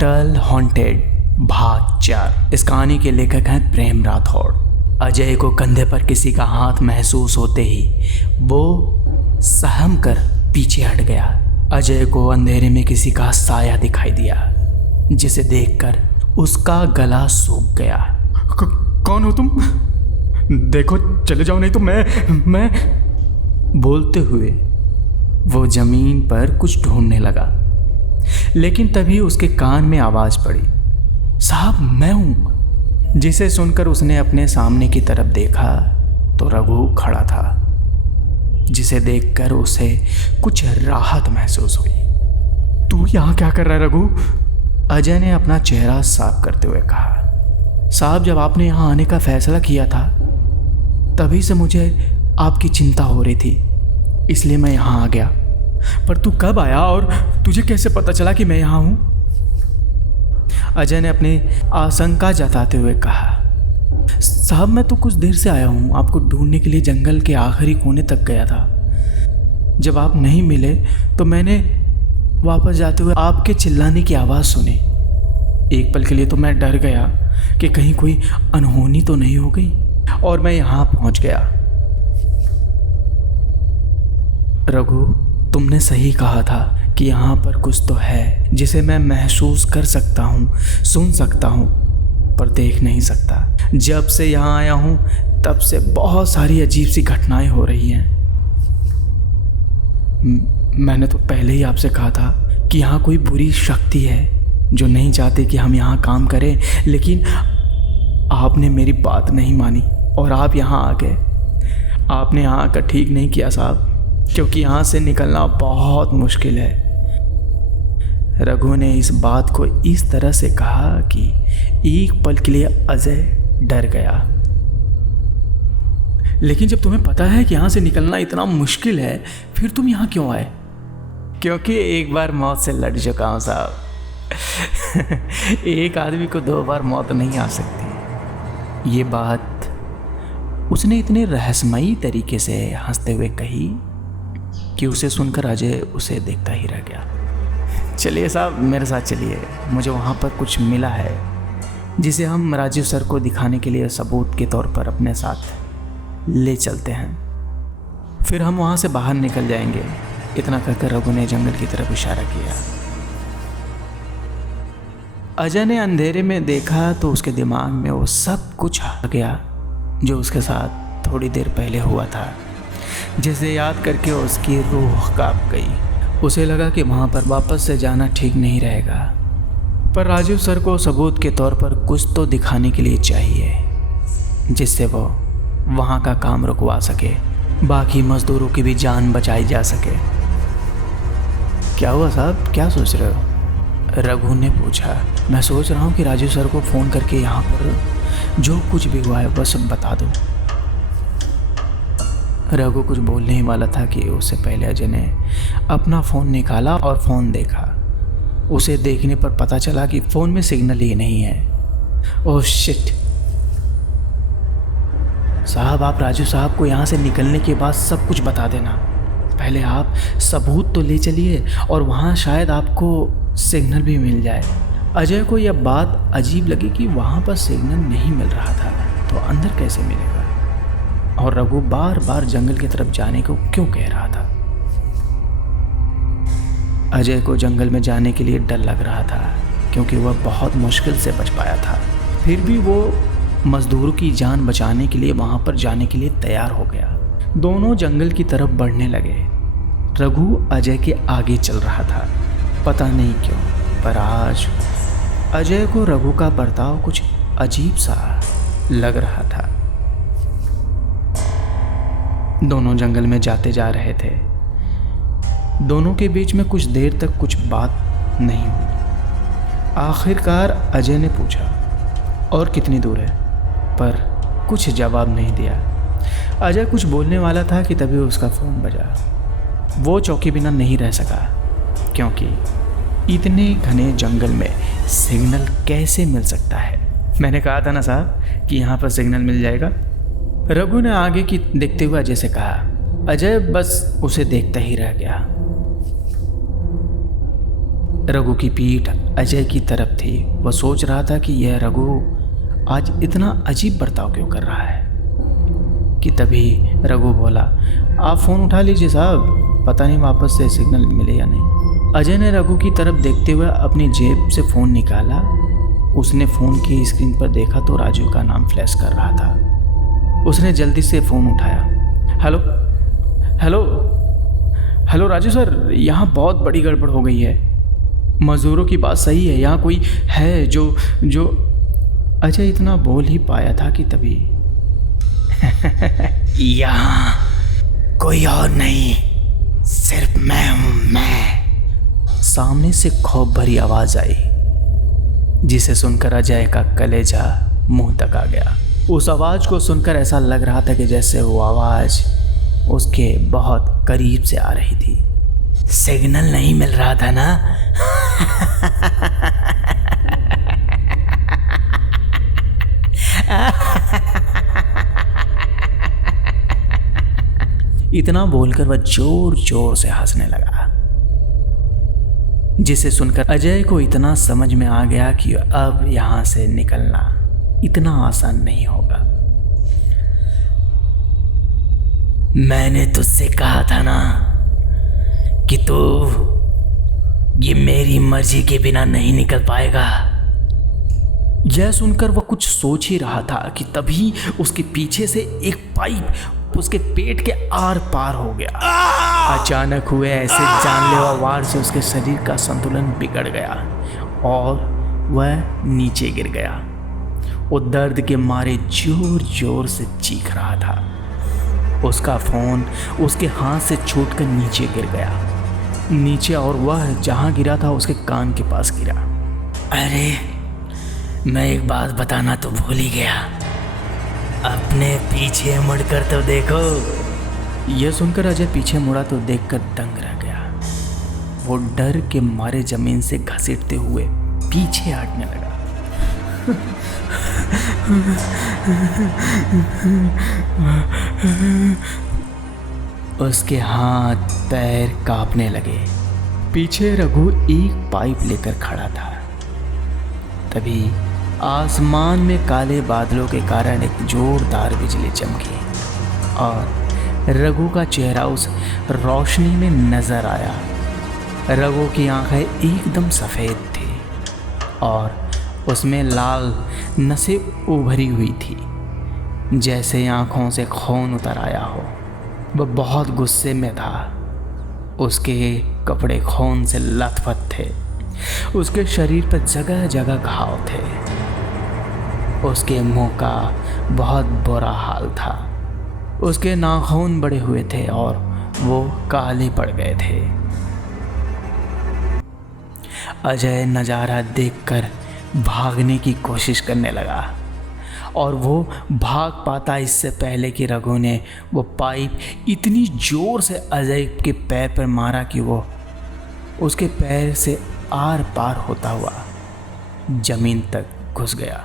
Hotel haunted भाग 4। इस कहानी के लेखक हैं प्रेम राठौड़। अजय को कंधे पर किसी का हाथ महसूस होते ही वो सहम कर पीछे हट गया। अजय को अंधेरे में किसी का साया दिखाई दिया, जिसे देखकर उसका गला सूख गया। कौन हो तुम? देखो चले जाओ, नहीं तो मैं बोलते हुए वो जमीन पर कुछ ढूंढने लगा, लेकिन तभी उसके कान में आवाज पड़ी, साहब मैं हूं। जिसे सुनकर उसने अपने सामने की तरफ देखा तो रघु खड़ा था, जिसे देखकर उसे कुछ राहत महसूस हुई। तू यहाँ क्या कर रहा है रघु? अजय ने अपना चेहरा साफ करते हुए कहा, साहब जब आपने यहाँ आने का फैसला किया था तभी से मुझे आपकी चिंता हो रही थी, इसलिए मैं यहाँ आ गया। पर तू कब आया और तुझे कैसे पता चला कि मैं यहाँ हूँ? अजय ने अपनी आशंका जताते हुए कहा, साहब मैं तो कुछ देर से आया हूँ, आपको ढूंढने के लिए जंगल के आखिरी कोने तक गया था। जब आप नहीं मिले तो मैंने वापस जाते हुए आपके चिल्लाने की आवाज़ सुनी। एक पल के लिए तो मैं डर गया कि कहीं कोई अनहोनी तो नहीं हो गई, और मैं यहाँ पहुँच गया। रघु, तुमने सही कहा था कि यहाँ पर कुछ तो है जिसे मैं महसूस कर सकता हूँ, सुन सकता हूँ, पर देख नहीं सकता। जब से यहाँ आया हूँ तब से बहुत सारी अजीब सी घटनाएं हो रही हैं। मैंने तो पहले ही आपसे कहा था कि यहाँ कोई बुरी शक्ति है जो नहीं चाहती कि हम यहाँ काम करें, लेकिन आपने मेरी बात नहीं मानी और आप यहाँ आ गए। आपने यहाँ आकर ठीक नहीं किया साहब, क्योंकि यहाँ से निकलना बहुत मुश्किल है। रघु ने इस बात को इस तरह से कहा कि एक पल के लिए अजय डर गया। लेकिन जब तुम्हें पता है कि यहाँ से निकलना इतना मुश्किल है, फिर तुम यहाँ क्यों आए? क्योंकि एक बार मौत से लड़ चुका हूँ साहब। एक आदमी को 2 बार मौत नहीं आ सकती। ये बात उसने इतने रहस्यमयी तरीके से हंसते हुए कही कि उसे सुनकर अजय उसे देखता ही रह गया। चलिए साहब मेरे साथ चलिए, मुझे वहाँ पर कुछ मिला है जिसे हम राजीव सर को दिखाने के लिए सबूत के तौर पर अपने साथ ले चलते हैं, फिर हम वहाँ से बाहर निकल जाएंगे। इतना कहकर रघु ने जंगल की तरफ इशारा किया। अजय ने अंधेरे में देखा तो उसके दिमाग में वो सब कुछ आ गया जो उसके साथ थोड़ी देर पहले हुआ था, जिसे याद करके उसकी रूह कांप गई। उसे लगा कि वहाँ पर वापस से जाना ठीक नहीं रहेगा, पर राजीव सर को सबूत के तौर पर कुछ तो दिखाने के लिए चाहिए जिससे वो वहाँ का काम रुकवा सके, बाकी मजदूरों की भी जान बचाई जा सके। क्या हुआ साहब, क्या सोच रहे हो? रघु ने पूछा। मैं सोच रहा हूँ कि राजीव सर को फ़ोन करके यहाँ पर जो कुछ भी हुआ है वह सब बता दो। रघु कुछ बोलने ही वाला था कि उससे पहले अजय ने अपना फ़ोन निकाला और फ़ोन देखा। उसे देखने पर पता चला कि फ़ोन में सिग्नल ही नहीं है। Oh shit! साहब आप राजू साहब को यहाँ से निकलने के बाद सब कुछ बता देना। पहले आप सबूत तो ले चलिए और वहाँ शायद आपको सिग्नल भी मिल जाए। अजय को यह बात अजीब लगी कि वहाँ पर सिग्नल नहीं मिल रहा था तो अंदर कैसे मिलेगा, और रघु बार बार जंगल की तरफ जाने को क्यों कह रहा था। अजय को जंगल में जाने के लिए डर लग रहा था क्योंकि वह बहुत मुश्किल से बच पाया था। फिर भी वो मजदूरों की जान बचाने के लिए वहाँ पर जाने के लिए तैयार हो गया। दोनों जंगल की तरफ बढ़ने लगे। रघु अजय के आगे चल रहा था, पता नहीं क्यों, पर आज अजय को रघु का बर्ताव कुछ अजीब सा लग रहा था। दोनों जंगल में जाते जा रहे थे। दोनों के बीच में कुछ देर तक कुछ बात नहीं हुई। आखिरकार अजय ने पूछा, और कितनी दूर है? पर कुछ जवाब नहीं दिया। अजय कुछ बोलने वाला था कि तभी उसका फ़ोन बजा। वो चौके बिना नहीं रह सका क्योंकि इतने घने जंगल में सिग्नल कैसे मिल सकता है। मैंने कहा था ना साहब कि यहाँ पर सिग्नल मिल जाएगा। रघु ने आगे की देखते हुए अजय से कहा। अजय बस उसे देखता ही रह गया। रघु की पीठ अजय की तरफ थी। वह सोच रहा था कि यह रघु आज इतना अजीब बर्ताव क्यों कर रहा है कि तभी रघु बोला, आप फ़ोन उठा लीजिए साहब, पता नहीं वापस से सिग्नल मिले या नहीं। अजय ने रघु की तरफ देखते हुए अपनी जेब से फ़ोन निकाला। उसने फ़ोन की स्क्रीन पर देखा तो राजू का नाम फ्लैश कर रहा था। उसने जल्दी से फ़ोन उठाया। Hello hello hello Raju sir, यहाँ बहुत बड़ी गड़बड़ हो गई है। मज़दूरों की बात सही है, यहाँ कोई है जो अजय इतना बोल ही पाया था कि तभी यहाँ कोई और नहीं, सिर्फ मैं हूँ, मैं। सामने से खौफ भरी आवाज आई, जिसे सुनकर अजय का कलेजा मुंह तक आ गया। उस आवाज को सुनकर ऐसा लग रहा था कि जैसे वो आवाज उसके बहुत करीब से आ रही थी। सिग्नल नहीं मिल रहा था ना? इतना बोलकर वह जोर जोर से हंसने लगा, जिसे सुनकर अजय को इतना समझ में आ गया कि अब यहां से निकलना इतना आसान नहीं होगा। मैंने तुझसे कहा था ना कि तू ये मेरी मर्जी के बिना नहीं निकल पाएगा। यह सुनकर वह कुछ सोच ही रहा था कि तभी उसके पीछे से एक पाइप उसके पेट के आर पार हो गया। अचानक हुए ऐसे जानलेवा वार से उसके शरीर का संतुलन बिगड़ गया और वह नीचे गिर गया। वो दर्द के मारे जोर जोर से चीख रहा था। उसका फोन उसके हाथ से छूटकर नीचे गिर गया नीचे, और वह जहां गिरा था उसके कान के पास गिरा। अरे मैं एक बात बताना तो भूल ही गया, अपने पीछे मुड़कर तो देखो। यह सुनकर अजय पीछे मुड़ा तो देखकर दंग रह गया। वो डर के मारे जमीन से घसीटते हुए पीछे हटने लगा। उसके हाथ पैर कांपने लगे। पीछे रघु एक पाइप लेकर खड़ा था। तभी आसमान में काले बादलों के कारण एक जोरदार बिजली चमकी और रघु का चेहरा उस रोशनी में नजर आया। रघु की आंखें एकदम सफ़ेद थी और उसमें लाल नसें उभरी हुई थी, जैसे आंखों से खून उतर आया हो। वह बहुत गुस्से में था। उसके कपड़े खून से लथपथ थे। उसके शरीर पर जगह जगह घाव थे। उसके मुंह का बहुत बुरा हाल था। उसके नाखून बड़े हुए थे और वो काले पड़ गए थे। अजय नज़ारा देखकर भागने की कोशिश करने लगा और वो भाग पाता इससे पहले कि रघु ने वो पाइप इतनी जोर से अजय के पैर पर मारा कि वो उसके पैर से आर पार होता हुआ ज़मीन तक घुस गया।